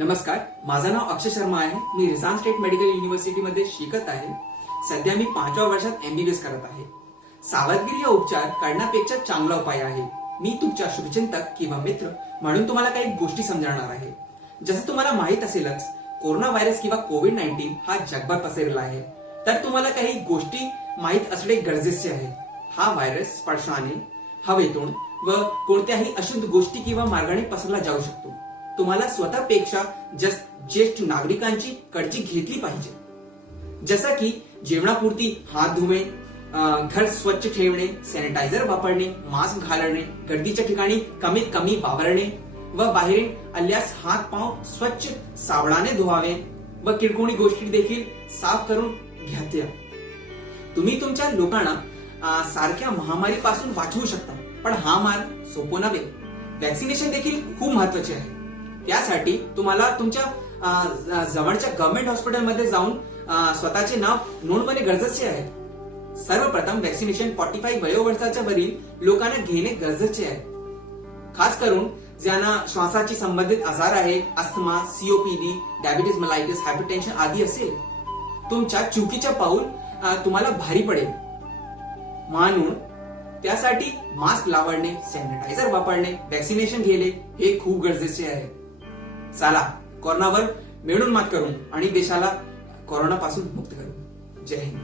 नमस्कार, माझं नाव अक्षय शर्मा आहे. मी रिझान स्टेट मेडिकल युनिव्हर्सिटीमध्ये शिकत आहे. सध्या मी 5व्या वर्षात MBBS करत आहे. सावधगिरी हा उपचार करण्यापेक्षा चांगला उपाय आहे. मी तुमच्या शुभचिंतक किंवा मित्र म्हणून तुम्हाला काही गोष्टी समजावणार आहे. जसं तुम्हाला माहित असेलच, कोरोना व्हायरस किंवा कोविड-19 हा जगभर पसरला आहे. तर तुम्हाला काही गोष्टी माहित असणे गरजेचे आहे. हा व्हायरस स्पर्शाने, हवेतून व कोणत्याही अशुद्ध गोष्टी किंवा मार्गाने पसरला जाऊ शकतो. तुम्हाला स्वतःपेक्षा ज्येष्ठ नागरिकांची काळजी घेतली पाहिजे. जसं की जेवणापुरती हात धुणे, घर स्वच्छ ठेवणे, सॅनिटायझर वापरणे, मास्क घालणे, गर्दीच्या ठिकाणी कमीत कमी वावरणे व बाहेर आल्यास हात पाय स्वच्छ साबणाने धुवावे व किरकोळी गोष्टी देखील साफ करून घ्याव्या. तुम्ही तुमच्या लोकांना सारख्या महामारीपासून वाचवू शकता, पण हा मार्ग सोपा नव्हे. वॅक्सिनेशन देखील खूप महत्वाचे आहे. त्यासाठी तुम्हाला तुमच्या जवळच्या गव्हर्नमेंट हॉस्पिटलमध्ये जाऊन स्वतःचे नाव नोंदवणे गरजेचे आहे. सर्वप्रथम वॅक्सिनेशन 45 वयोवर्षाच्या वरील लोकांना घेणे गरजेचे आहे. खास करून ज्यांना श्वासाची संबंधित आजार आहे, asthma, COPD, diabetes mellitus, hypertension आदी असेल. तुमच्या चुकीच्या पाऊल तुम्हाला भारी पडेल. म्हणून त्यासाठी मास्क लावणे, सॅनिटायझर वापरणे, वॅक्सिनेशन घेणे हे खूप गरजेचे आहे. चला, कोरोनावर मिळून मात करू आणि देशाला कोरोनापासून मुक्त करू. जय हिंद.